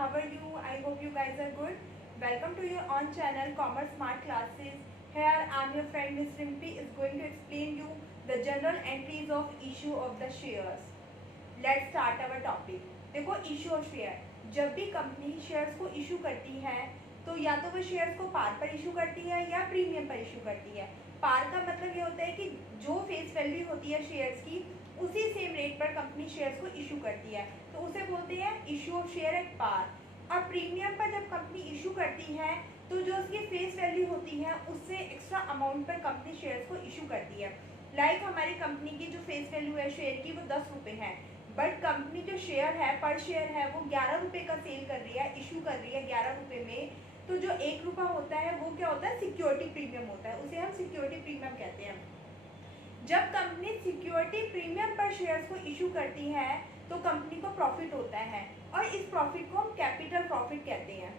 How are you? I hope you guys are good. Welcome to your own channel Commerce Smart Classes. Here I am your friend Miss Rimpi is going to explain you the journal entries of issue of the shares. Let's start our topic. देखो issue of share, जब भी company shares को issue करती है तो या तो वो शेयर्स को पार पर इशू करती है या प्रीमियम पर इशू करती है। पार का मतलब ये होता है कि जो फेस वैल्यू होती है शेयर्स की उसी सेम रेट पर कंपनी शेयर्स को इशू करती है, तो उसे बोलते हैं issue of share at par. और प्रीमियम पर जब कंपनी इशू करती है तो जो उसकी फेस वैल्यू होती है उससे एक्स्ट्रा अमाउंट पर कंपनी शेयर्स को इशू करती है। लाइक हमारी कंपनी की जो फेस वैल्यू है शेयर की वो 10 रुपये है, बट कंपनी जो शेयर है पर शेयर है वो 11 रुपये का सेल कर रही है, इशू कर रही है 11 रुपये में। तो जो 1 रुपया होता है वो क्या होता है, सिक्योरिटी प्रीमियम होता है, उसे हम सिक्योरिटी प्रीमियम कहते हैं। जब कंपनी सिक्योरिटी प्रीमियम पर शेयर्स को इशू करती है तो कंपनी को प्रॉफिट होता है और इस प्रॉफिट को हम कैपिटल प्रॉफिट कहते हैं,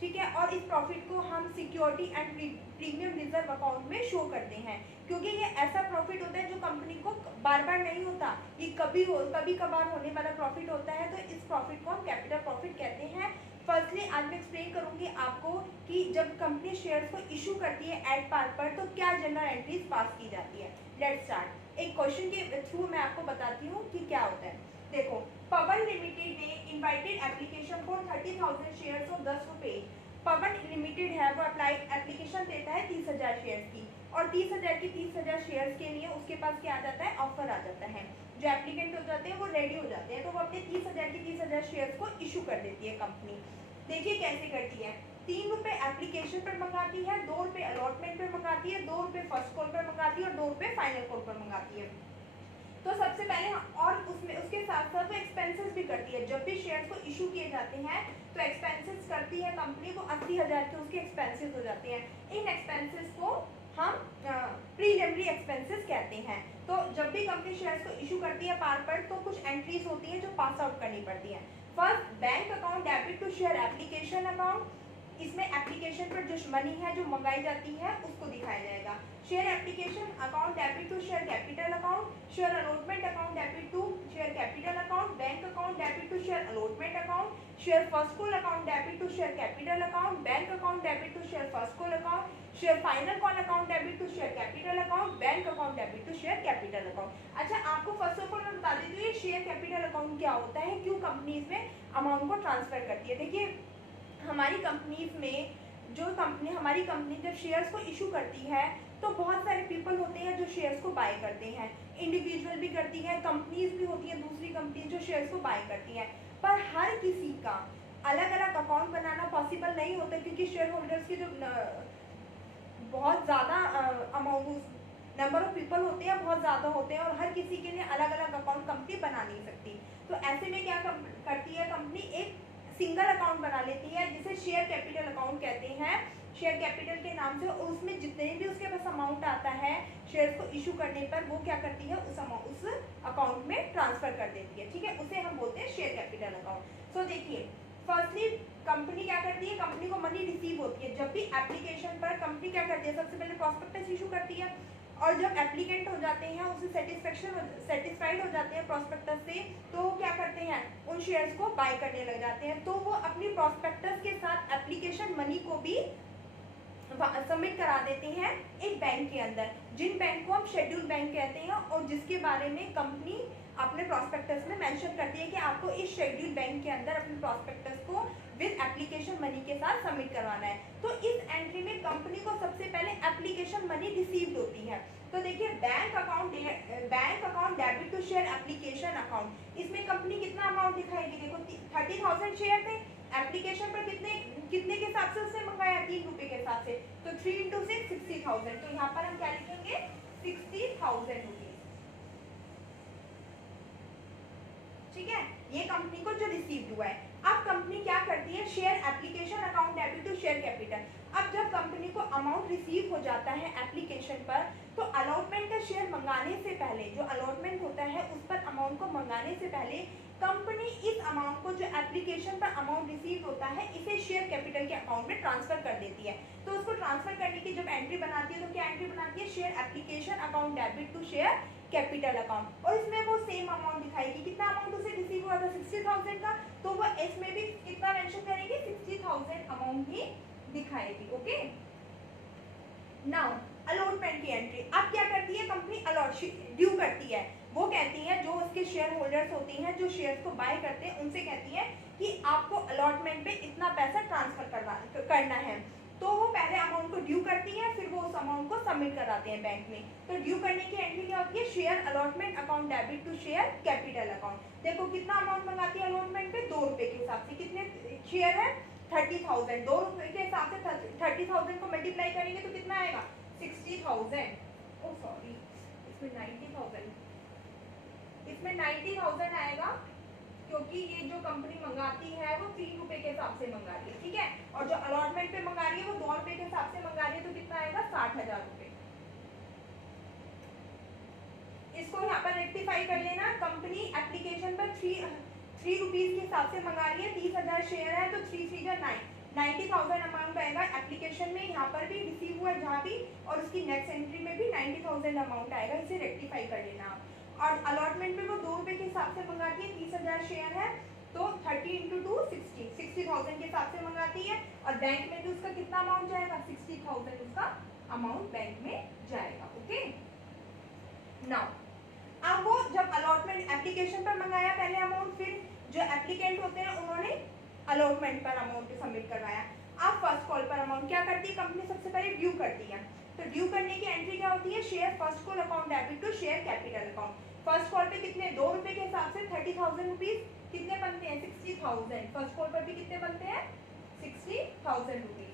ठीक है। और इस प्रॉफिट को हम security and premium reserve account में शो करते हैं, क्योंकि ये ऐसा प्रॉफिट होता है जो कंपनी को बार बार नहीं होता, ये कभी कभार होने वाला प्रॉफिट होता है, तो इस प्रॉफिट को हम कैपिटल प्रॉफिट कहते हैं। फर्स्टली आज मैं एक्सप्लेन करूंगी आपको कि जब कंपनी शेयर्स को इशू करती है एट पार पर तो क्या जनरल एंट्रीज पास की जाती है। Let's start. एक क्वेश्चन के थ्रू मैं आपको बताती हूँ कि क्या होता है। देखो, पवन लिमिटेड ने invited application for 30,000 shares of 10 रुपये। पवन लिमिटेड है वो एप्लीकेशन देता है 30,000 शेयर्स की, और 30,000 की 30,000 शेयर्स के लिए उसके पास क्या आ जाता है, ऑफर आ जाता है। जो एप्लीकेंट हो जाते हैं वो रेडी हो जाते हैं, तो वो अपने 30,000 की 30,000 शेयर्स को इशू कर देती है कंपनी। देखिए कैसे करती है, 3 रुपये एप्लीकेशन पर मंगाती है, 2 रुपये अलॉटमेंट पर मंगाती है, 2 रुपये फर्स्ट कॉल पर मंगाती है और 2 रुपये फाइनल कॉल पर मंगाती है। तो सबसे पहले और उसमें उसके साथ साथ वो एक्सपेंसेस भी करती है। जब भी शेयर्स को इशू किए जाते हैं तो एक्सपेंसेस करती है कंपनी को, 80,000 के उसके एक्सपेंसेस हो जाते हैं। इन एक्सपेंसेस को हम प्रीलिमिनरी एक्सपेंसेस कहते हैं। तो जब भी कंपनी शेयर्स को इशू करती है पार पर तो कुछ एंट्रीज होती है जो पास आउट करनी पड़ती है। First, bank account debit to share application account. इसमें एप्लीकेशन पर जो मनी है जो मंगाई जाती है उसको दिखाया जाएगा। Share application account debit to share capital account, share allotment account debit to share capital account, bank account debit to share allotment account, share first call account debit to share capital account, bank account debit to share first call account, share final call account debit to share capital account, bank account debit to share capital account. अच्छा, आपको first of all मैं बता देती हूँ ये share capital account क्या होता है, क्यों कंपनी इसमें अमाउंट को ट्रांसफर करती है। देखिए, हमारी कंपनीज में हमारी कंपनी जब शेयर्स को इशू करती है तो बहुत सारे पीपल होते हैं जो शेयर्स को बाय करते हैं। इंडिविजुअल भी करती है, कंपनीज भी होती है दूसरी कंपनी जो शेयर्स को बाय करती हैं, पर हर किसी का अलग अलग अकाउंट बनाना पॉसिबल नहीं होता, क्योंकि शेयर होल्डर्स के जो बहुत ज़्यादा अमाउंट नंबर ऑफ पीपल होते हैं, बहुत ज़्यादा होते हैं, और हर किसी के लिए अलग अलग अकाउंट कंपनी बना नहीं सकती। तो ऐसे में क्या करती है कंपनी, एक सिंगल अकाउंट बना लेती है जिसे शेयर कैपिटल अकाउंट कहते हैं, शेयर कैपिटल के नाम से। और उसमें जितने भी उसके पास अमाउंट आता है शेयर्स को इशू करने पर वो क्या करती है, उस अकाउंट में ट्रांसफर कर देती है, ठीक है। उसे हम बोलते हैं शेयर कैपिटल अकाउंट। सो देखिए, फर्स्टली कंपनी क्या करती है, कंपनी को मनी रिसीव होती है। जब भी एप्लीकेशन पर कंपनी क्या करती है, सबसे पहले प्रॉस्पेक्टस इशू करती है, और जब एप्लीकेंट हो जाते हैं उसे सेटिस्फाइड हो जाते हैं प्रॉस्पेक्टस से, तो वो क्या करते हैं, उन शेयर्स को बाय करने लग जाते हैं। तो वो अपनी प्रॉस्पेक्टस के साथ एप्लीकेशन मनी को भी सबमिट करा देते हैं एक बैंक के अंदर, जिन बैंक को हम शेड्यूल बैंक कहते हैं, और जिसके बारे में कंपनी अपने प्रॉस्पेक्टस में मेंशन करती है कि आपको इस शेड्यूल बैंक के अंदर अपने प्रॉस्पेक्टस को विद एप्लीकेशन मनी के साथ सबमिट करवाना है। तो इस एंट्री में कंपनी को सबसे पहले एप्लीकेशन मनी रिसीव्ड होती है। तो देखिए, bank account debit to share application account, इसमें कंपनी कितना अमाउंट दिखाएगी। देखो, 30,000 शेयर थे, एप्लीकेशन पर कितने के हिसाब से उसने मंगाया, 3 रुपये के हिसाब से, तो 3 × 6 60,000। तो यहाँ पर हम क्या लिखेंगे, 60,000 रुपीज, ठीक है। ये कंपनी को जो रिसीव्ड हुआ है। अब कंपनी क्या करती है, share application account debit to share capital. अब जब कंपनी को अमाउंट रिसीव हो जाता है एप्लीकेशन पर, तो अलॉटमेंट का शेयर मंगाने से पहले, जो अलॉटमेंट होता है उस पर अमाउंट को मंगाने से पहले कंपनी इस अमाउंट को, जो एप्लीकेशन पर अमाउंट रिसीव होता है, इसे शेयर कैपिटल के अकाउंट में ट्रांसफर कर देती है। तो उसको ट्रांसफर करने की जब एंट्री बनाती है तो क्या एंट्री बनाती है, share application account debit to share capital account, और इसमें वो सेम अमाउंट दिखाएगी। कितना अमाउंट उसे रिसीव हुआ था, 60,000 का, तो वो इसमें भी कितना मेंशन दिखाएगी। ओके, नाउ अलॉटमेंट की एंट्री अब क्या करती है कंपनी, अलॉट ड्यू करती है। वो कहती है जो उसके शेयर होल्डर्स होती हैं, जो शेयर्स को बाय करते हैं, उनसे कहती है कि आपको अलॉटमेंट पे इतना पैसा ट्रांसफर करना है। तो वो पहले अमाउंट को ड्यू करती है, फिर वो उस अमाउंट को सबमिट कराते हैं बैंक में। तो ड्यू करने की एंट्री क्या होती है, share allotment account debit to share capital account. देखो कितना अमाउंट मंगाती है अलॉटमेंट पे, 2 रुपए के हिसाब से। कितने शेयर है, 30,000। 2 रुपए के हिसाब से 30,000 को मल्टीप्लाई करेंगे तो कितना आएगा, 60,000। ओ सॉरी, इसमें 90,000, इसमें 90,000 आएगा, क्योंकि ये जो कंपनी मंगाती है वो 3 रुपए के हिसाब से मंगा रही है, ठीक है। और जो अलॉटमेंट पे मंगा रही है वो 2 रुपए के हिसाब से मंगा रही है, तो कितना आएगा, 60,000 रुपए। इसको यहाँ पर रेक्टिफाई कर लेना। कंपनी एप्लीकेशन पर 3 रुपीज के हिसाब से मंगा रही है, 30,000 शेयर है, तो 3 3 9 90,000 अमाउंट आएगा एप्लीकेशन में। यहाँ पर भी रिसीव हुआ जहाँ भी, और उसकी नेक्स्ट एंट्री में भी 90,000 अमाउंट आएगा। इसे रेक्टिफाई कर लेना आप। और अलॉटमेंट पे वो 2 रुपए के हिसाब से मंगाती है, 30,000 शेयर है, तो 30 इंटू 2 60,000 के हिसाब से मंगाती है। और बैंक में भी उसका कितना अमाउंट जाएगा, 60,000 उसका अमाउंट बैंक में जाएगा। ओके, नाउ अब वो जब अलॉटमेंट एप्लीकेशन पर मंगाया पहले अमाउंट, फिर जो एप्लीकेंट होते हैं उन्होंने अलॉटमेंट पर अमाउंट सबमिट करवाया। अब फर्स्ट कॉल पर अमाउंट क्या करती है कंपनी, सबसे पहले ड्यू करती है। तो ड्यू करने की एंट्री क्या होती है, share first call account debit to share capital account. First call पे कितने, 2 रुपए के हिसाब से 30,000 रुपीज कितने बनते हैं, 60,000। फर्स्ट कॉल पर भी कितने बनते हैं, 60,000 रुपीज।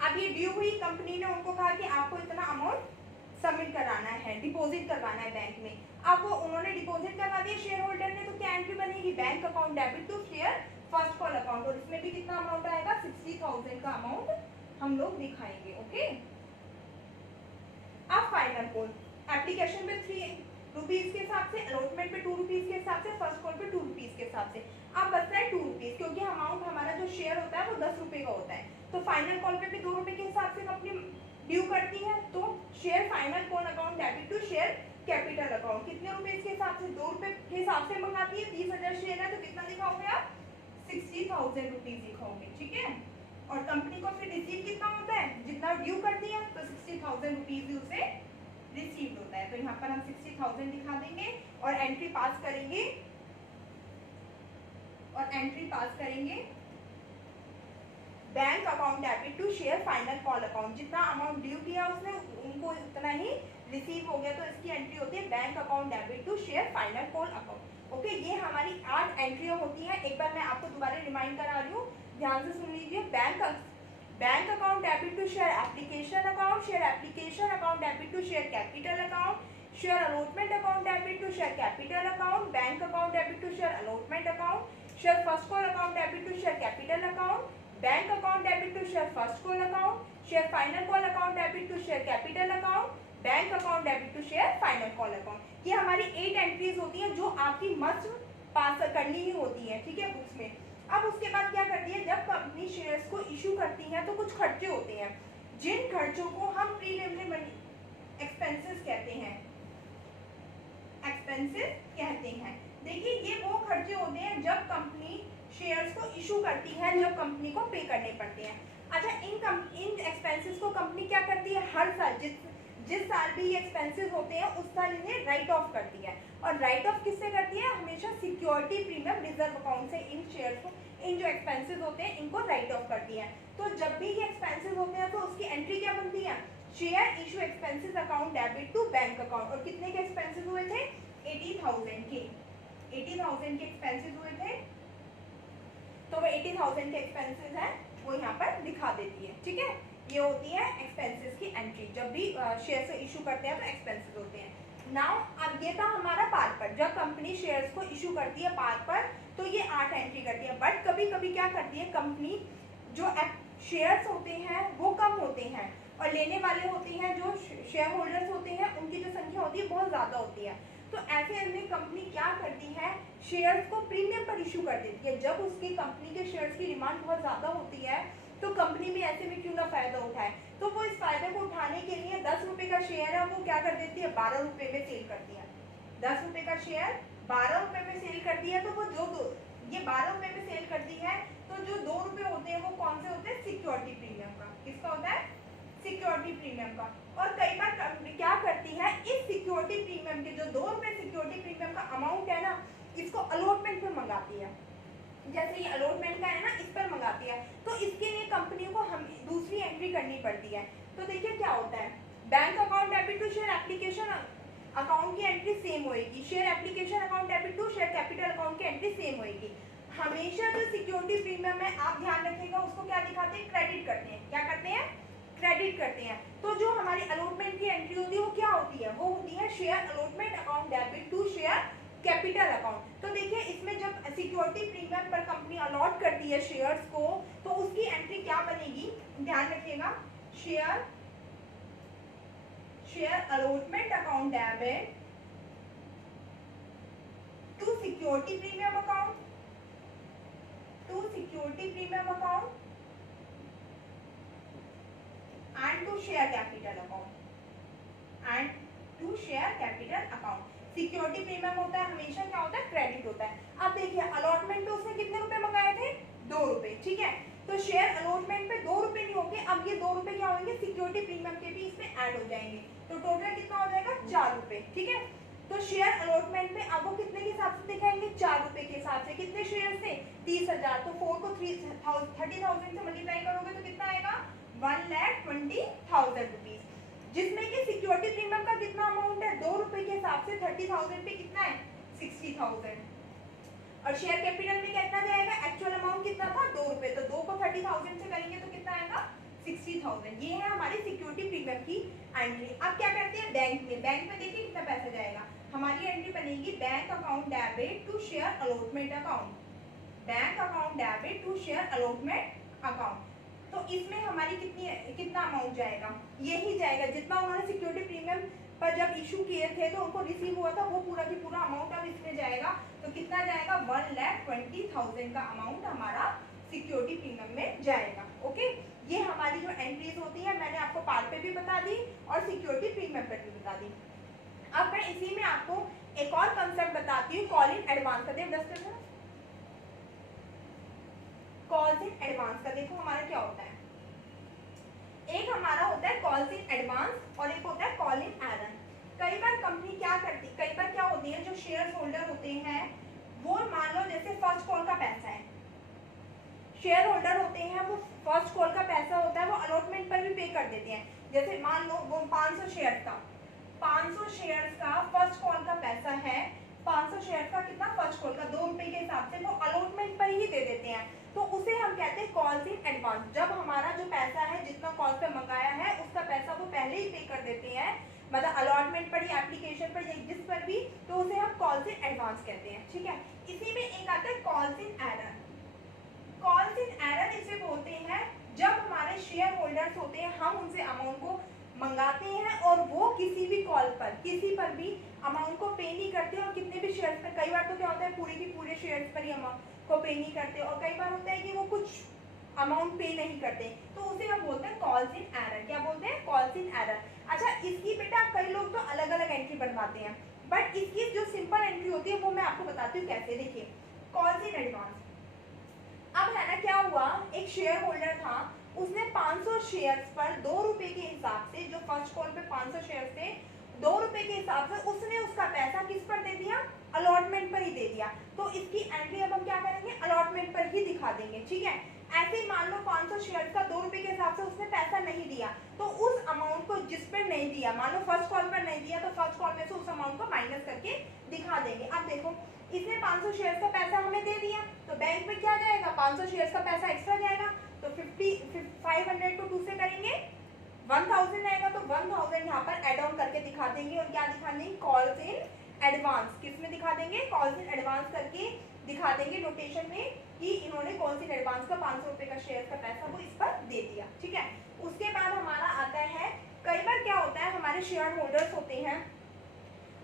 अब ये ड्यू हुई, कंपनी ने उनको कहा कि आपको इतना अमाउंट सबमिट कराना है, डिपॉजिट करवाना है बैंक में। अब वो उन्होंने डिपॉजिट करवा दिया शेयर होल्डर ने, तो क्या एंट्री बनेगी, bank account debit to share first call account. और इसमें भी कितना अमाउंट आएगा, 60,000 का अमाउंट हम लोग दिखाएंगे। ओके, अब फाइनल कॉल एप्लीकेशन पे 3 रुपीज के हिसाब से, अलॉटमेंट पे 2 रुपीज के हिसाब से, फर्स्ट कॉल पे 2 रुपीज के हिसाब से। अब बचता है 2 रुपीज, क्योंकि अमाउंट हमारा जो शेयर होता है वो 10 रुपए का होता है। तो फाइनल कॉल पे भी 2 रुपए के हिसाब से कंपनी ड्यू करती है। तो share final call account debit to share capital account कितने रुपए के हिसाब से, 2 रुपए के हिसाब से मंगाती है। 30,000 शेयर है, तो कितना लिखाओगे आप, 60,000 रुपीज लिखाओगे, ठीक है। और कंपनी को फिर रिसीव कितना होता है, जितना ड्यू करती है, तो 60,000 रुपीज उसे रिसीव होता है। तो यहाँ पर हम 60,000 दिखा देंगे और एंट्री पास करेंगे, और एंट्री पास करेंगे bank account debit to share final call account. जितना अमाउंट ड्यू किया उसने उनको उतना ही रिसीव हो गया, तो इसकी एंट्री होती है bank account debit to share final call account. Okay, ये हमारी 8 एंट्रियां होती हैं। एक बार मैं आपको दोबारा रिमाइंड करा रही हूँ, ध्यान से सुन लीजिए। Bank account debit to share application account, share application account debit to share capital account, share allotment account debit to share capital account, bank account debit to share allotment account, share first call account debit to share capital account, bank account debit to share first call account, share final call account debit to share capital account, bank account debit to share final call account. ये हमारी 8 entries होती हैं जो आपकी must pass करनी ही होती है, ठीक है, बुक्स में। अब उसके बाद क्या करती है, जब कंपनी शेयर्स को इशू करती है तो कुछ खर्चे होते हैं, जिन खर्चों को हम प्रीलिमिनरी एक्सपेंसेस कहते हैं, एक्सपेंसेस कहते हैं। देखिए, ये वो खर्चे होते हैं जब कंपनी शेयर्स को इशू करती है, जब कंपनी को पे करने पड़ते हैं। अच्छा, इन एक्सपेंसेस को कंपनी क्या करती है, हर साल जिस साल भी ये एक्सपेंसेस होते हैं उस साल इन्हें राइट ऑफ करती है। और राइट ऑफ किससे करती है, हमेशा सिक्योरिटी प्रीमियम रिजर्व अकाउंट से इन शेयर्स को, इन जो एक्सपेंसेस होते हैं इनको राइट ऑफ करती है। तो जब भी ये एक्सपेंसेस होते हैं तो उसकी एंट्री क्या बनती है, share issue expenses account debit to bank account. और कितने के एक्सपेंसेस हुए थे, 80,000 के, 80,000 के एक्सपेंसेस हुए थे। तो वो 80,000 के एक्सपेंसेस हैं वो यहाँ पर दिखा देती है, ठीक है। ये होती है एक्सपेंसेस की एंट्री, जब भी शेयर से इशू करते हैं तो एक्सपेंसेस होते हैं। नाउ अब ये था हमारा पार्ट पर, जब कंपनी शेयर्स को इशू करती है पार्ट पर तो ये 8 एंट्री करती है। बट कभी कभी क्या करती है कंपनी, जो शेयर्स होते हैं वो कम होते हैं और लेने वाले होते हैं, जो शेयर होल्डर्स होते हैं उनकी जो संख्या होती है बहुत ज़्यादा होती है। तो ऐसे में कंपनी क्या करती है, शेयर्स को प्रीमियम पर इशू कर देती है। जब उसकी कंपनी के शेयर्स की डिमांड बहुत ज़्यादा होती है तो कंपनी भी ऐसे में क्यों ना फायदा उठाए, तो वो इस फायदे को उठाने के लिए 10 रुपए का शेयर है वो क्या कर देती है, 12 रुपए में सेल करती है। 10 रुपए का शेयर 12 रुपए में सेल करती है। तो वो ये 12 रुपए में सेल करती है, तो जो 2 रुपए होते हैं वो कौन से होते हैं, सिक्योरिटी प्रीमियम का। किसका होता है, सिक्योरिटी प्रीमियम का। और कई बार कंपनी क्या करती है, इस सिक्योरिटी प्रीमियम के जो 2 रुपए सिक्योरिटी प्रीमियम का अमाउंट है ना, इसको अलॉटमेंट पे मंगाती है। जैसे ये अलॉटमेंट का है ना, इस पर मंगाती है, तो इसके लिए कंपनियों को हम दूसरी एंट्री करनी पड़ती है। तो देखिए क्या होता है, bank account debit to share application account की एंट्री सेम होएगी, share application account debit to share capital account की एंट्री सेम होएगी। हमेशा जो सिक्योरिटी प्रीमियम है, आप ध्यान रखिएगा, उसको क्या दिखाते हैं, क्रेडिट करते हैं। क्या करते हैं, क्रेडिट करते हैं। तो जो हमारी अलॉटमेंट की एंट्री होती है वो क्या होती है, वो होती है share allotment account debit to share capital account. तो देखिए इसमें जब सिक्योरिटी प्रीमियम पर कंपनी अलॉट करती है शेयर्स को, तो उसकी एंट्री क्या बनेगी, ध्यान रखिएगा, share allotment account debit to security premium account, to security premium account and to share capital account and to share capital account। Security premium होता है हमेशा क्या होता है, क्रेडिट होता है। अब देखिए अलॉटमेंट पे उसने कितने रुपए मंगाए थे, 2 रुपए, ठीक है। तो शेयर अलॉटमेंट पे 2 रुपए नहीं होंगे, अब ये 2 रुपए क्या होंगे, सिक्योरिटी प्रीमियम के भी इसमें ऐड हो जाएंगे, तो टोटल कितना हो जाएगा, 4 रुपए, ठीक है। तो शेयर अलॉटमेंट में आपको कितने के हिसाब से दिखाएंगे, 4 रुपए के हिसाब से। कितने शेयर थे, 30,000, तो 4 को 30,000 से मल्टीप्लाई करोगे तो कितना आएगा, 1,20,000 रुपीज, जिसमें कि सिक्योरिटी प्रीमियम का कितना अमाउंट है, 2 रुपए के हिसाब से 30,000 पे कितना है, 60,000। और शेयर कैपिटल में कितना जाएगा, एक्चुअल अमाउंट कितना था, 2 रुपए, तो 2 को 30,000 से करेंगे तो कितना आएगा, 60,000। ये है हमारी सिक्योरिटी प्रीमियम की एंट्री। अब क्या करते हैं बैंक में, बैंक में देखिए कितना पैसा जाएगा, हमारी एंट्री बनेगी bank account debit to share allotment account, bank account debit to share allotment account. तो इसमें हमारी कितना अमाउंट जाएगा, यही जाएगा जितना उन्होंने सिक्योरिटी प्रीमियम पर जब इशू किए थे तो उनको रिसीव हुआ था, वो पूरा की पूरा अमाउंट अब इसमें जाएगा। तो कितना जाएगा, 1,20,000 का अमाउंट हमारा सिक्योरिटी प्रीमियम में जाएगा। ओके, ये हमारी जो एंट्रीज होती है मैंने आपको पार्ट पे भी बता दी और सिक्योरिटी प्रीमियम पर भी बता दी। अब मैं इसी में आपको एक और कंसेप्ट बताती हूँ, कॉल इन एडवांस का। कॉल्स इन एडवांस का देखो हमारा क्या होता है, एक हमारा होता है कॉल्स इन एडवांस और एक होता है कॉल इन एरर। कई बार कंपनी क्या करती, कई बार क्या होती है, जो शेयर होल्डर होते हैं वो मान लो जैसे फर्स्ट कॉल का पैसा है, शेयर होल्डर होते हैं वो फर्स्ट कॉल का पैसा होता है वो अलॉटमेंट पर भी पे कर देते हैं। जैसे मान लो वो 500 शेयर का, 500 शेयर्स का फर्स्ट कॉल का पैसा है, 500 शेयर का कितना, फर्स्ट कॉल का 2 रुपए के हिसाब से वो अलॉटमेंट पर ही दे देते हैं, तो उसे हम कहते हैं कॉल्स इन एडवांस। जब हमारा जो पैसा है, जितना कॉल पे मंगाया है उसका पैसा वो पहले ही पे कर देते हैं, मतलब अलॉटमेंट पर या एप्लीकेशन पर या जिस पर भी, तो उसे हम कॉल्स इन एडवांस कहते हैं, ठीक है। इसी में एक आता है calls in error. Calls in error इसे बोलते हैं जब हमारे शेयर होल्डर्स होते हैं, हम उनसे अमाउंट को मंगाते हैं और वो किसी भी कॉल पर, किसी पर भी अमाउंट को पे नहीं करते, और कितने भी शेयर्स पर, कई बार तो क्या होता है पूरे के पूरे शेयर्स पर ही अमाउंट को पे नहीं करते, और कई बार होता है कि वो कुछ अमाउंट पे नहीं करते, तो उसे हम बोलते हैं कॉल्स इन एरर। क्या बोलते हैं, कॉल्स इन एरर। अच्छा, इसकी बेटा कई लोग तो अलग अलग एंट्री बनवाते हैं, बट इसकी जो सिंपल एंट्री होती है वो मैं आपको बताती हूँ कैसे। देखिए कॉल्स इन एडवांस, अब है ना क्या हुआ, एक शेयर होल्डर था, उसने 500 शेयर्स पर 2 रुपए के हिसाब से, जो फर्स्ट कॉल पे 500 शेयर्स थे, 2 रुपए के हिसाब से उसने उसका पैसा किस पर दे दिया, अलॉटमेंट पर ही दे दिया। तो इसकी एंट्री अब हम क्या करेंगे, अलॉटमेंट पर ही दिखा देंगे, ठीक है। ऐसे ही मान लो 500 शेयर्स का 2 रुपए के हिसाब से उसने पैसा नहीं दिया, तो उस अमाउंट को जिस पर नहीं दिया, मान लो फर्स्ट कॉल पर नहीं दिया, तो फर्स्ट कॉल में से उस अमाउंट को माइनस करके दिखा देंगे। अब देखो इसने 500 शेयर्स का पैसा हमें दे दिया, तो बैंक में क्या जाएगा, 500 शेयर्स का पैसा एक्स्ट्रा जाएगा, तो 500 को 2 से करेंगे 1000 आएगा, तो 1000 यहाँ पर एड ऑन करके दिखा देंगे। और क्या दिखा देंगे, कॉल्स इन एडवांस। किस में दिखा देंगे, कॉल्स इन एडवांस करके दिखा देंगे नोटेशन में कि इन्होंने कॉल्स इन एडवांस का 500 रुपए का शेयर का पैसा वो इस पर दे दिया, ठीक है। उसके बाद हमारा आता है, कई बार क्या होता है, हमारे शेयर होल्डर्स होते हैं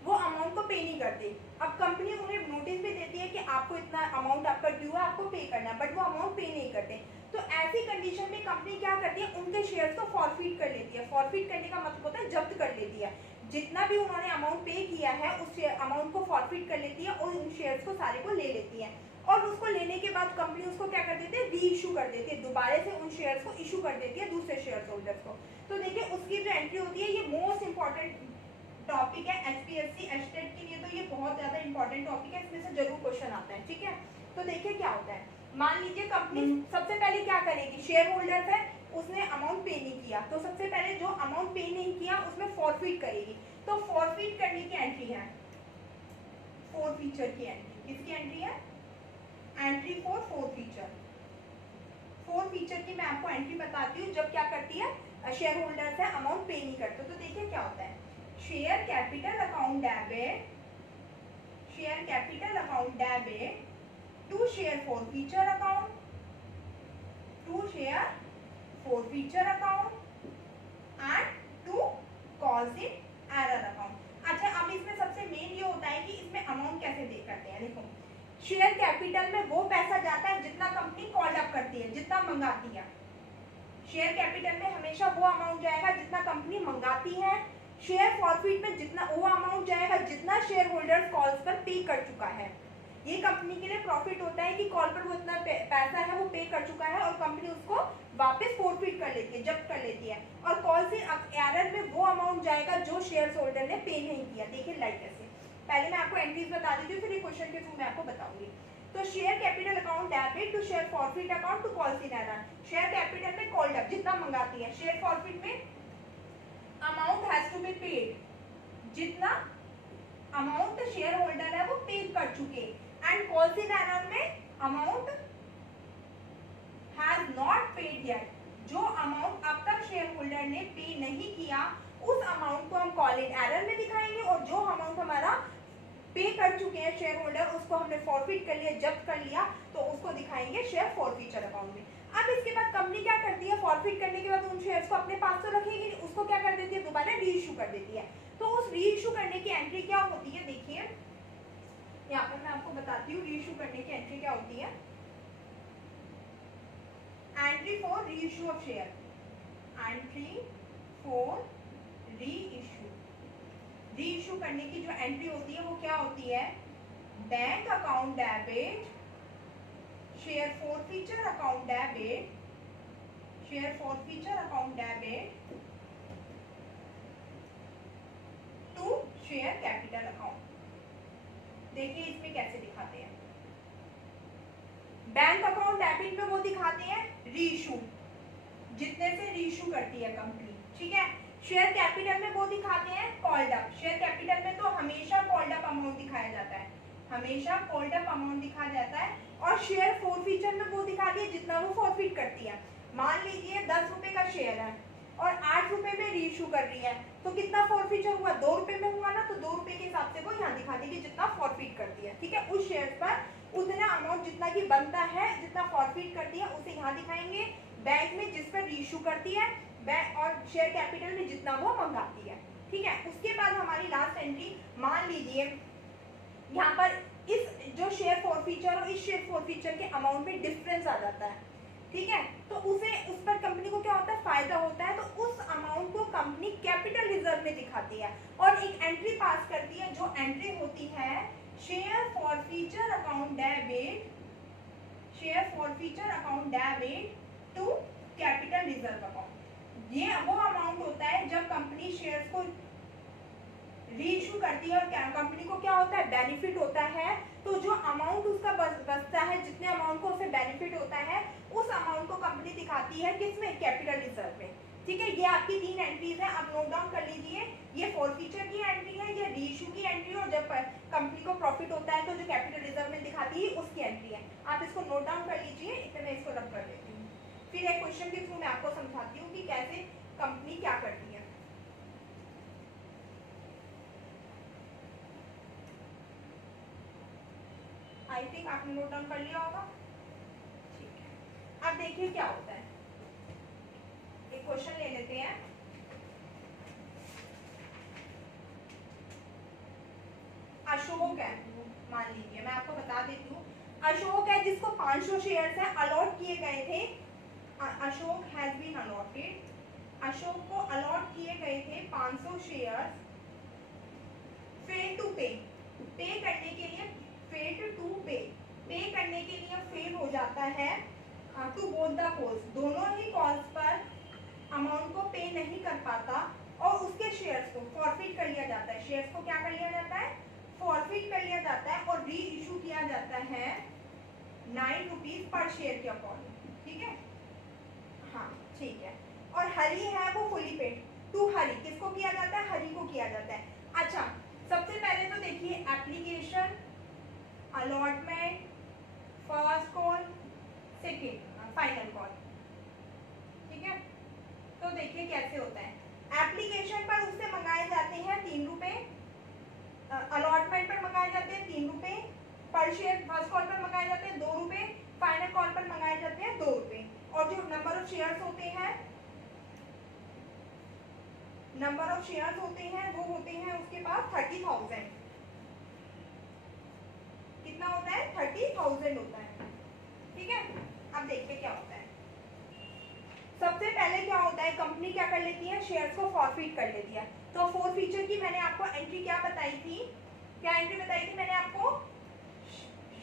वो अमाउंट को पे नहीं करते। अब कंपनी उन्हें नोटिस भी देती है कि आपको इतना अमाउंट आपका ड्यू है, आपको पे करना है, बट वो अमाउंट पे नहीं करते। तो ऐसी कंडीशन में कंपनी क्या करती है, उनके शेयर्स को फॉरफिट कर लेती है। फॉरफिट करने का मतलब होता है जब्त कर लेती है, जितना भी उन्होंने अमाउंट पे किया है उस अमाउंट को फॉरफिट कर लेती है और उन शेयर्स को सारे को ले लेती है। और उसको लेने के बाद कंपनी उसको क्या कर देती है, री इशू कर देती है, दोबारा से उन शेयर्स को इशू कर देती है दूसरे शेयर होल्डर्स को। तो देखिए उसकी जो एंट्री होती है, ये मोस्ट इंपॉर्टेंट टॉपिक है एचपीएससी एचटेट के लिए, तो ये बहुत ज्यादा इंपॉर्टेंट टॉपिक है, इसमें से जरूर क्वेश्चन आता है। ठीक है, तो देखिए क्या होता है, मान लीजिए कंपनी सबसे पहले क्या करेगी, शेयर होल्डर्स है, उसने अमाउंट पे नहीं किया, तो सबसे पहले जो अमाउंट पे नहीं किया उसमें फॉरफिट करेगी। तो फॉरफिट करने की एंट्री है फॉरफीचर की एंट्री। किसकी एंट्री है? Entry for forfeiture. फॉरफीचर की मैं आपको एंट्री बताती हूँ, जब क्या करती है शेयर होल्डर्स है अमाउंट पे नहीं करते। तो देखिए क्या होता है, share capital account debit, share capital account debit to share forfeiture account, to share forfeiture account and to calls in arrear account. अच्छा, अब इसमें सबसे मेन ये होता है कि इसमें अमाउंट कैसे दे करते हैं। देखो, शेयर कैपिटल में वो पैसा जाता है जितना कंपनी कॉल अप करती है, जितना मंगाती है। शेयर कैपिटल में हमेशा वो अमाउंट जाएगा जितना कंपनी मंगाती है। शेयर फॉरफिट में जितना वो अमाउंट जाएगा जितना शेयर होल्डर्स कॉल्स पर पे कर चुका है। ये कंपनी के लिए प्रॉफिट होता है कि कॉल पर वो इतना पैसा है वो पे कर चुका है और कंपनी उसको वापस फॉरफिट कर लेती है, जब्त कर लेती है। और कॉल से एरर में वो अमाउंट जाएगा जो शेयर होल्डर ने पे नहीं किया। देखिए लाइक कैसे, पहले मैं आपको एंट्रीज बता देती हूँ, फिर ये क्वेश्चन के थ्रू मैं आपको बताऊंगी। तो share capital account debit to share forfeit account to call in arrear. Share capital में कॉल्ड अप जितना मंगाती है, शेयर फॉरफिट में amount has to be paid, जितना अमाउंट शेयर होल्डर है वो पे कर चुके। एंड कॉल इन एरर में amount has not paid yet, जो अमाउंट अब तक शेयर होल्डर ने पे नहीं किया उस अमाउंट को हम कॉल इन एरर में दिखाएंगे, और जो अमाउंट हमारा पे कर चुके हैं शेयर होल्डर उसको हमने फॉरफिट कर लिया, जब्त कर लिया, तो उसको दिखाएंगे शेयर फॉरफीचर अकाउंट में। अब इसके बाद कंपनी क्या करती है, फॉरफिट करने के बाद उन शेयर्स को अपने पास तो रखेगी, उसको क्या कर देती है, दोबारा री इशू कर देती है। तो उस री इशू करने की एंट्री क्या होती है, देखिए यहाँ पर मैं आपको बताती हूँ री इशू करने की एंट्री क्या होती है। एंट्री फॉर री issue of share, entry for री इशू। री इशू करने की जो एंट्री होती है वो क्या होती है, bank account debit, share forfeiture account debit, share forfeiture account debit to share capital account. देखिए इसमें कैसे दिखाते हैं, बैंक अकाउंट डेबिट में वो दिखाते हैं री इशू, जितने से री इशू करती है कंपनी। ठीक है, शेयर कैपिटल में वो दिखाते हैं कॉल्ड अप। शेयर कैपिटल में तो हमेशा कॉल्ड अप अमाउंट दिखाया जाता है, हमेशा कॉल्ड अप अमाउंट दिखाया जाता है। और शेयर फॉरफीचर में वो दिखाती है जितना वो फॉरफिट करती है। मान लीजिए 10 रुपए का शेयर है और 8 रुपए में री इशू कर रही है, तो कितना फॉरफीचर हुआ, 2 रुपए में हुआ ना, तो 2 रुपए के हिसाब से वो यहाँ दिखाती है जितना फॉरफिट करती है। ठीक है, उस शेयर पर उतना अमाउंट जितना की बनता है, जितना फॉरफिट करती है उसे यहाँ दिखाएंगे। बैंक में जिस पर री इशू करती है, बैंक और शेयर कैपिटल में जितना वो मंगाती है। ठीक है, उसके बाद हमारी लास्ट एंट्री, मान लीजिए यहाँ पर इस जो शेयर फॉरफीचर और इस शेयर फॉरफीचर के अमाउंट में डिफरेंस आ जाता है। ठीक है, तो उसे उस पर कंपनी को क्या होता है, फायदा होता है, तो उस अमाउंट को कंपनी कैपिटल रिजर्व में दिखाती है और एक एंट्री पास करती है, जो एंट्री होती है share forfeiture account debit, share forfeiture account debit to capital reserve account. ये वो अमाउंट होता है जब कंपनी शेयर्स को री इशू करती है और कंपनी को क्या होता है, बेनिफिट होता है। तो जो अमाउंट उसका बचता है, जितने अमाउंट को उसे बेनिफिट होता है, उस अमाउंट को कंपनी दिखाती है किसमें, कैपिटल रिजर्व में। ठीक है, ये आपकी 3 एंट्रीज है, आप नोट डाउन कर लीजिए। ये फॉरफीचर की एंट्री है, ये री इशू की एंट्री, और जब कंपनी को प्रॉफिट होता है तो जो कैपिटल रिजर्व में दिखाती है उसकी एंट्री है। आप इसको नोट डाउन कर लीजिए, इतना मैं इसको रब कर देती हूँ। फिर एक क्वेश्चन के थ्रू मैं आपको समझाती हूँ कि कैसे कंपनी क्या करती है। आई थिंक आपने नोट डाउन कर लिया होगा। ठीक है, अब देखिए क्या होता है, एक क्वेश्चन ले लेते हैं। अशोक है, मान लीजिए, मैं आपको बता देती हूँ, अशोक है जिसको 500 शेयर्स है अलॉट किए गए थे। Ashok has been allotted, Ashok को अलॉट किए गए थे 500 शेयर्स। फेल टू पे, पे करने के लिए, फेल टू पे, पे करने के लिए फेल हो जाता है टू बोथ द कॉल्स, दोनों ही कॉल्स पर अमाउंट को पे नहीं कर पाता और उसके शेयर्स को फॉरफिट कर लिया जाता है। शेयर्स को क्या कर लिया जाता है? फॉरफिट कर लिया जाता है और री इशू किया जाता है 9 रुपीज पर शेयर के अकॉर्डिंग। ठीक है, हाँ ठीक है। और हरी है वो फुली पेड टू हरी, किसको किया जाता है? हरी को किया जाता है। अच्छा, सबसे पहले तो देखिए application, allotment, first call, second final call. ठीक है, तो देखिए कैसे होता है। एप्लीकेशन पर उससे मंगाए जाते हैं 3 रुपए, अलॉटमेंट पर मंगाए जाते हैं 3 रुपए, पर शेयर फर्स्ट कॉल पर मंगाए जाते हैं 2 रुपए, फाइनल कॉल पर मंगाए जाते हैं 2 रुपए। और जो नंबर ऑफ शेयर्स होते हैं वो होते हैं उसके पास 30,000। कितना होता है? 30,000 होता है। ठीक है, अब देखिए क्या होता है। सबसे पहले क्या होता है, कंपनी क्या कर लेती है? शेयर्स को फॉरफिट कर लेती है। तो फॉरफीचर की मैंने आपको एंट्री क्या बताई थी? क्या एंट्री बताई थी मैंने आपको?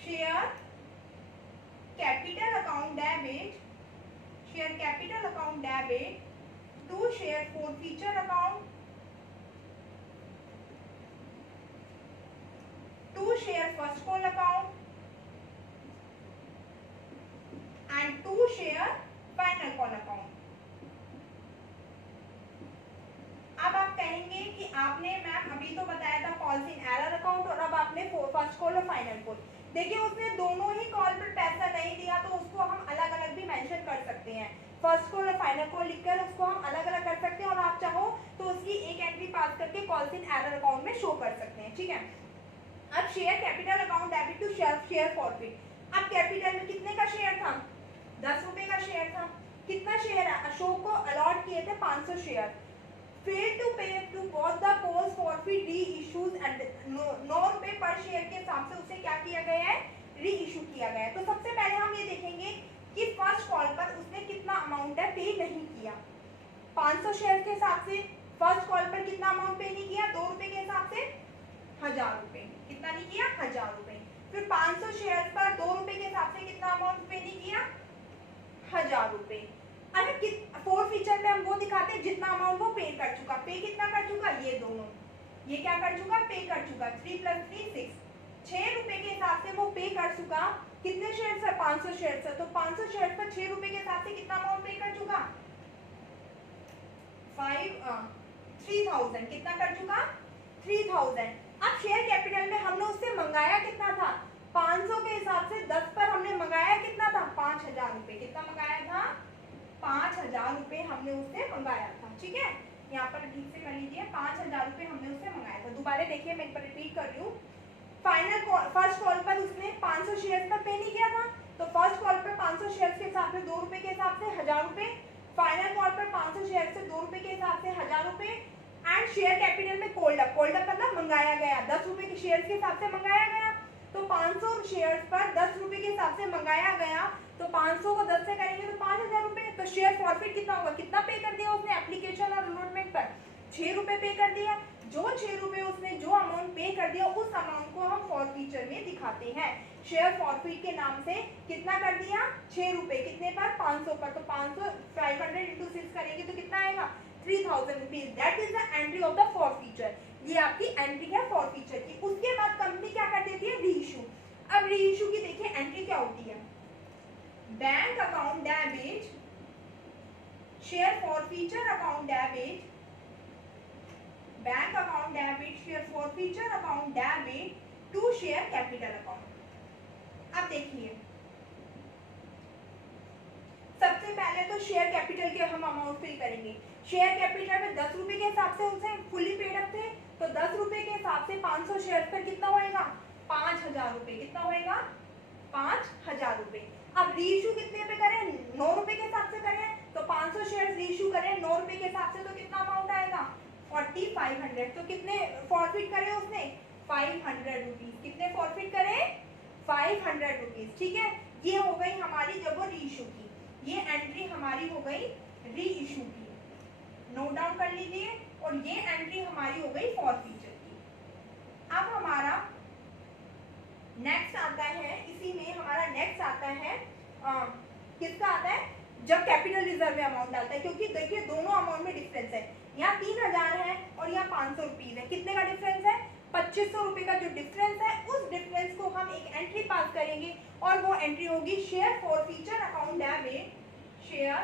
Share capital account debit, share capital account debit to share forfeiture account, to share first call account and to share final call account. अब आप कहेंगे कि आपने मैम अभी तो बताया था कॉल्स इन एरर अकाउंट और अब आपने फर्स्ट कॉल और फाइनल कॉल। देखिए उसने दोनों ही कॉल पर पैसा नहीं दिया तो उसको हम अलग अलग भी मेंशन कर सकते हैं। फर्स्ट कॉल और फाइनल कॉल लिखकर उसको हम अलग अलग कर सकते हैं और आप चाहो तो उसकी एक एंट्री पास करके कॉल्स इन एरर अकाउंट में शो कर सकते हैं। ठीक है, अब share capital account debit to share forfeit. अब कैपिटल में कितने का शेयर था? 10 रुपए का शेयर था। कितना शेयर अशोक को अलॉट किए थे? 500 share. Fail to pay to both the calls forfeit reissues and 9 रुपए पर शेयर के हिसाब से उसे क्या किया गया है? री इशू किया गया है। तो सबसे पहले हम ये देखेंगे कि फर्स्ट कॉल पर उसने कितना अमाउंट है पे नहीं किया। 500 शेयर के हिसाब से फर्स्ट कॉल पर कितना अमाउंट पे नहीं किया? 2 रुपए के हिसाब से 1000 रुपए। कितना नहीं किया? 1000 रुपए। फिर 500 शेयर पर 2 रुपए के हिसाब से कितना अमाउंट पे नहीं किया? 1000 रुपए। अरे फोर फीचर में हम वो दिखाते हैं जितना अमाउंट वो पे कर चुका। पे कितना कर चुका? ये दोनों, ये क्या कर चुका? पे कर चुका। 3 + 3 6, 6 रुपए के हिसाब से वो पे कर चुका। कितने शेयर है? 500 शेयर है। तो 500 शेयर पर 6 रुपए के हिसाब से कितना अमाउंट पे कर चुका? 3000। कितना कर चुका? 3000। अब शेयर कैपिटल में हमने उससे मंगाया कितना था? 500 के हिसाब से 10 पर हमने मंगाया कितना था? 5000 रुपए। कितना मंगाया था? 5000 रुपए हमने उससे मंगाया था। ठीक है, यहाँ पर ठीक से कर लीजिए। 5000 रुपए हमने उससे मंगाया था। दोबारा देखिए, मैं एक बार रिपीट कर रही हूँ। फाइनल कॉल, फर्स्ट कॉल पर उसने 500 शेयर्स पर पे नहीं किया था तो फर्स्ट कॉल पर 500 शेयर्स के हिसाब से 2 रुपए के हिसाब से 1000 रुपए। फाइनल कॉल पर 500 शेयर से 2 रुपए के हिसाब से 1000 रुपए। एंड शेयर कैपिटल में कोल्ड अप मतलब मंगाया गया 10 रुपए के शेयर के हिसाब से मंगाया गया। तो 500 शेयर्स पर 10 रुपए के हिसाब से मंगाया गया। तो 500 को 10 से करेंगे तो 5000 रुपए। तो शेयर फॉरफिट कितना होगा? कितना पे कर दिया उसने एप्लीकेशन और अलॉटमेंट पर? 6 रुपए पे कर दिया। जो 6 रुपए उसने जो अमाउंट पे कर दिया उस अमाउंट को हम फॉरफीचर में दिखाते हैं। शेयर फॉरफिट के नाम से कितना कर दिया? 6 रुपए। कितने पर? 500 पर। तो 500 500 × 6 करेंगे तो कितना आएगा? 3000 rupees. That is the entry of the forfeiture. ये आपकी एंट्री है फॉरफीचर की। उसके बाद कंपनी क्या कर देती है? री इशू। अब री इशू की देखिए एंट्री क्या होती है। Bank account debit, share forfeiture account debit, bank account debit, share forfeiture account debit to share capital account. अब देखिए, सबसे पहले तो शेयर कैपिटल के हम अमाउंट फिल करेंगे। शेयर कैपिटल में 10 रुपए के हिसाब से उनसे फुली पेड अप थे तो 10 रुपए के हिसाब से 500 शेयर पर कितना होएगा? 5000 रुपए। कितना होएगा? 5000 रुपए। अब रीइशू कितने पे करें? 9 रुपए के हिसाब से करें तो 500 शेयर रीइशू करें 9 रुपए के हिसाब से तो कितना अमाउंट आएगा? 4500। तो कितने फॉरफिट करे उसने? 500 रुपीज। कितने फॉरफिट करे? 500 रुपीज। ठीक है, ये हो गई हमारी जब वो रीइशू की, ये एंट्री हमारी हो गई रीइशू की। नोट डाउन कर लीजिए। और ये एंट्री हमारी हो गई फॉरफीचर की। अब हमारा नेक्स्ट आता है, इसी में हमारा नेक्स्ट आता है किसका आता है, जब कैपिटल रिजर्व में अमाउंट डालता है, क्योंकि देखिए दोनों अमाउंट में डिफरेंस है, यहाँ 3000 है और यहाँ 500 रुपीज है, कितने का डिफरेंस है, 2500 रुपए का जो डिफरेंस है, उस डिफरेंस को हम एक एंट्री पास करेंगे और वो एंट्री होगी share forfeiture account debit, share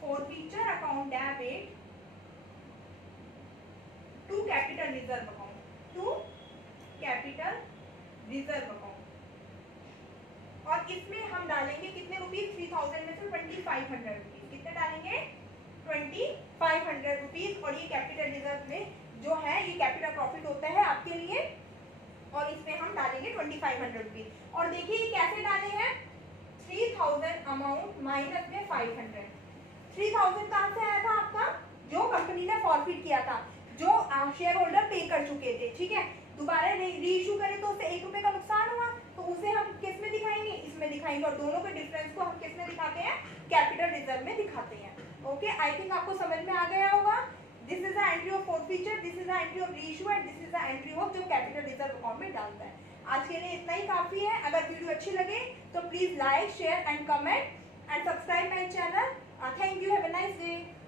forfeiture account debit to capital reserve account, to capital reserve account. और इसमें हम डालेंगे कितने रुपीज, 3000 में से 2500 रुपीज, कितने डालेंगे, 2500 रुपीज। और ये कैपिटल रिजर्व में जो है ये कैपिटल प्रॉफिट होता है आपके लिए, और इसमें हम डालेंगे 2500 रुपीज। और देखिए ये कैसे डाले हैं, 3000 अमाउंट माइनस में 500, 3000 कहाँ से आया था आपका, जो कंपनी ने फॉरफिट किया था, जो शेयर होल्डर पे कर चुके थे, ठीक है, दोबारा री इशू करें तो उससे 1 रुपए का नुकसान हुआ, तो उसे हम किस में दिखाएंगे, इसमें दिखाएंगे, और दोनों के डिफरेंस को हम किस में दिखाते हैं, कैपिटल रिजर्व में दिखाते हैं। ओके, आई थिंक आपको समझ में आ गया होगा। This is the entry of forfeiture, this is the entry of री issue and this is the entry of जो कैपिटल रिजर्व अकाउंट में डालता है। आज के लिए इतना ही काफी है। अगर वीडियो अच्छी लगे तो please like, share and comment and subscribe my channel. Thank you, have a nice day.